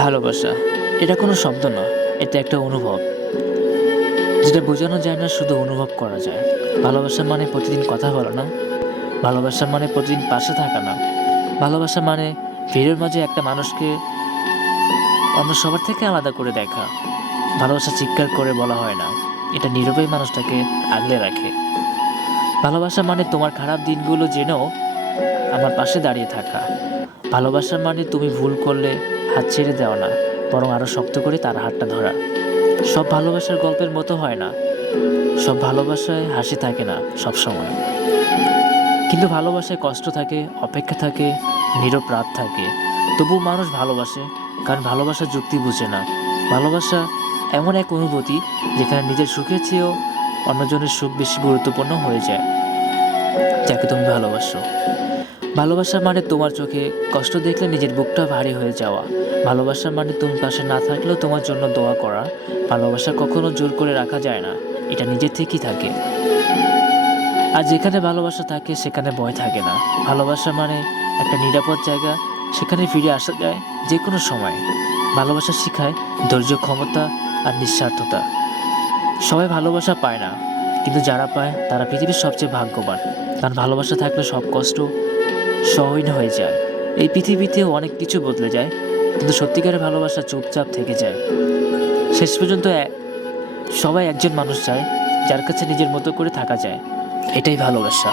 ভালোবাসা এটা কোনো শব্দ না, এটা একটা অনুভব, যেটা বোঝানো যায় না, শুধু অনুভব করা যায়। ভালোবাসা মানে প্রতিদিন কথা বলা না, ভালোবাসা মানে প্রতিদিন পাশে থাকা না, ভালোবাসা মানে ভিড়ের মাঝে একটা মানুষকে অন্য সবার থেকে আলাদা করে দেখা। ভালোবাসা চিৎকার করে বলা হয় না, এটা নীরবেই মানুষটাকে আগলে রাখে। ভালোবাসা মানে তোমার খারাপ দিনগুলো জেনেও আমার পাশে দাঁড়িয়ে থাকা। ভালোবাসা মানে তুমি ভুল করলে হাত ছেড়ে দেওয়া না, বরং আরো শক্ত করে তার হাতটা ধরা। সব ভালোবাসার গল্পের মতো হয় না, সব ভালোবাসায় হাসি থাকে না সব সময়। কিন্তু ভালোবাসায় কষ্ট থাকে, অপেক্ষা থাকে, নীরব রাত থাকে। তবুও মানুষ ভালোবাসে, কারণ ভালোবাসা যুক্তি বুঝে না। ভালোবাসা এমন এক অনুভূতি যেখানে নিজের সুখের চেয়েও অন্যজনের সুখ বেশি গুরুত্বপূর্ণ হয়ে যায়। যাকে তুমি ভালোবাসো, ভালোবাসা মানে তোমার চোখে কষ্ট দেখলে নিজের বুকটা ভারী হয়ে যাওয়া। ভালোবাসা মানে তুমি পাশে না থাকলেও তোমার জন্য দোয়া করা। ভালোবাসা কখনো জোর করে রাখা যায় না, এটা নিজের থেকেই থাকে। আর যেখানে ভালোবাসা থাকে সেখানে ভয় থাকে না। ভালোবাসা মানে একটা নিরাপদ জায়গা, সেখানে ফিরে আসা যায় যে কোনো সময়। ভালোবাসা শেখায় ধৈর্য, ক্ষমতা আর নিঃস্বার্থতা। সবাই ভালোবাসা পায় না, কিন্তু যারা পায় তারা পৃথিবীর সবচেয়ে ভাগ্যবান। কারণ ভালোবাসা থাকলে সব কষ্ট সহনীয় হয়ে যায়। এই পৃথিবীতেও অনেক কিছু বদলে যায়, কিন্তু সত্যিকারের ভালোবাসা চুপচাপ থেকে যায়। শেষ পর্যন্ত সবাই একজন মানুষ চায় যার কাছে নিজের মতো করে থাকা যায়। এটাই ভালোবাসা।